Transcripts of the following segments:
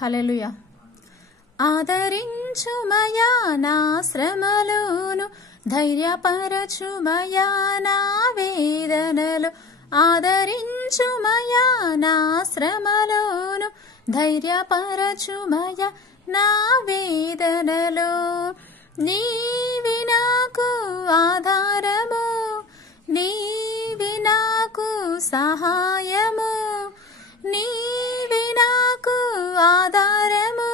హల్లెలూయా. ఆదరించుమయా నా శ్రమలోను, ధైర్యపరచుమయా నా వేదనలు. ఆదరించుమయా నా శ్రమలోను, ధైర్యపరచుమయా నా వేదనలు. నీవి నాకు ఆధారము, నీవి నాకు సహాయము, నీవి నాకు ఆధారము,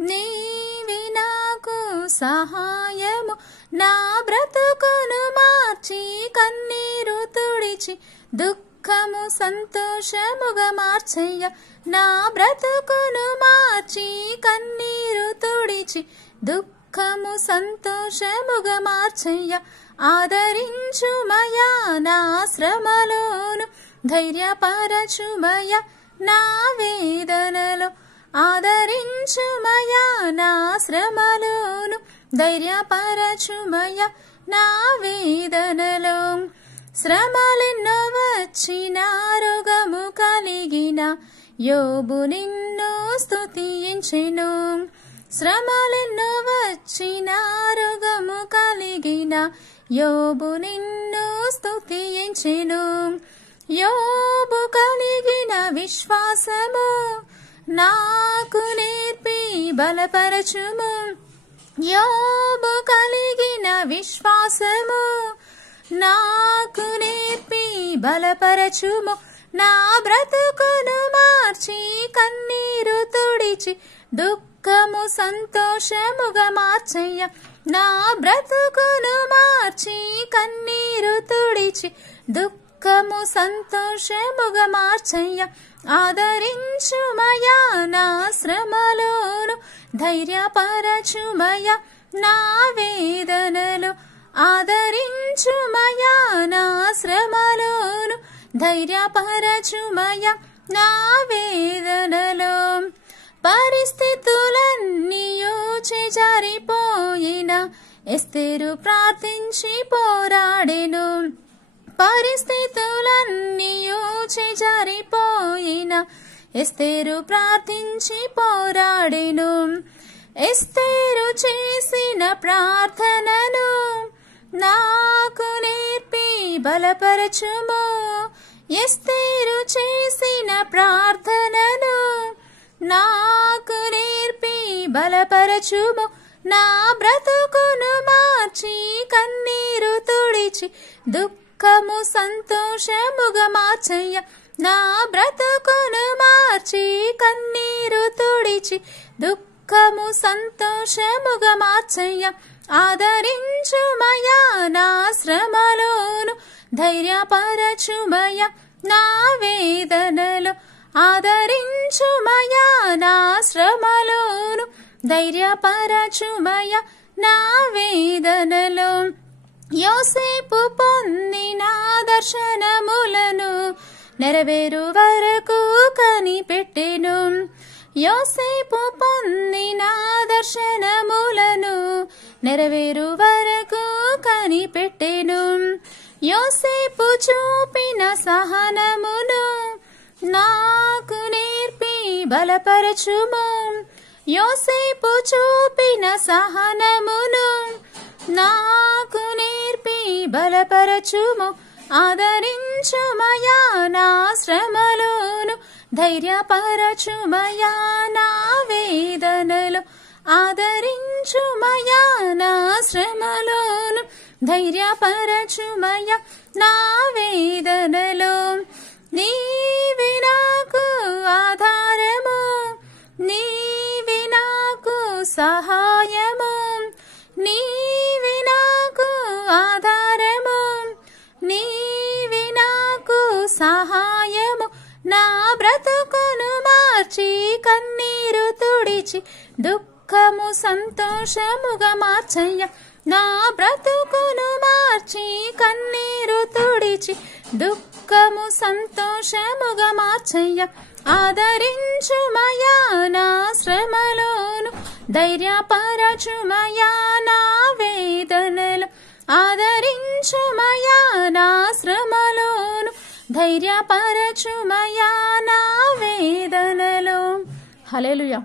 నీవి నాకు సహాయము. నా బ్రతుకును మార్చి కన్నీరు తుడిచి దుఃఖము సంతోషముగా మార్చయ్య. నా బ్రతుకును మార్చి కన్నీరు తుడిచి దుఃఖము సంతోషముగా మార్చయ్య. ఆదరించుమయా నా శ్రమలోను, ధైర్యపరచుమయా నా వేదనలు. ఆదరించుమయా నా శ్రమలోను, ధైర్యపరచుమయా నా వేదనలు. శ్రమలెన్నో వచ్చిన రోగము కలిగిన యోబు నిన్ను స్తుతించెను. శ్రమలెన్నో వచ్చిన రోగము కలిగిన యోబు నిన్ను స్తుతించెను. యోబు కలిగిన విశ్వాసము నాకు నేర్పి బలపరచుము. యోబు కలిగిన విశ్వాసము నాకు నేర్పి బలపరచుము. నా బ్రతుకును మార్చి కన్నీరు తుడిచి దుఃఖము సంతోషముగా మార్చయ్య. నా బ్రతుకును మార్చి కన్నీరు తుడిచి దుఃఖము సంతోషముగా మార్చయ్య. ఆదరించుమయా నా శ్రమలోను, ధైర్యపరచుమయా నా వేదనలు. ఆదరించుమయా నా శ్రమలోను, ధైర్యపరచుమయా నా వేదనలు. పరిస్థితులన్నీయు చేజారిపోయిన ఎస్తేరు ప్రార్థించి పోరాడెను. పరిస్థితులన్నీయు చేజారిపోయిన ఎస్తేరు ప్రార్థించి పోరాడెను. ఎస్తేరు చేసిన ప్రార్థనను నాకు నేర్పి బలపరచుము. ఎస్తేరు చేసిన ప్రార్థనను నాకు నేర్పి బలపరచుము. నా బ్రతుకును మార్చి కన్నీరు తుడిచి దుఃఖము సంతోషముగా మార్చయ్య. నా బ్రతుకును మార్చి కన్నీరు తుడిచి దుఃఖము సంతోషముగా మార్చయ్య. ఆదరించుమయా నా శ్రమలోను, ధైర్యపరచుమయా నా వేదనలు. ఆదరించుమయా నా శ్రమలోను, ధైర్యపరచుమయా నా వేదనలు. యోసేపు పొందిన దర్శనములను నెరవేరు వరకు కనిపెట్టెను. యోసేపు పొందిన దర్శనములను నెరవేరు వరకు కనిపెట్టెను. యోసేపు చూపిన సహనమును నాకు నేర్పి బలపరచుము. యోసేపు చూపిన సహనమును నాకు నేర్పి బలపరచుము. ఆదరించుమయా నా శ్రమలోను, ధైర్యపరచుమయా నా వేదనలు. ఆదరించుమయా నా శ్రమలోను, ధైర్యపరచుమయా నా వేదనలు. నీవి నాకు ఆధారము, నీవి నాకు సహాయము, నీవి నాకు ఆధారము, నీవి నాకు సహాయము. నా బ్రతుకును మార్చి కన్నీరు తుడిచి దుఃఖము సంతోషముగా మార్చయ్య. నా బ్రతుకును మార్చి కన్నీరు తుడిచి దుఃఖము సంతోషముగా మార్చయ్య. ఆదరించుమయా నా శ్రమలోను, ధైర్యపరచుమయా నా వేదనలు. ఆదరించుమయా నా శ్రమలోను, ధైర్యపరచుమయా నా వేదనలు. హల్లెలూయా.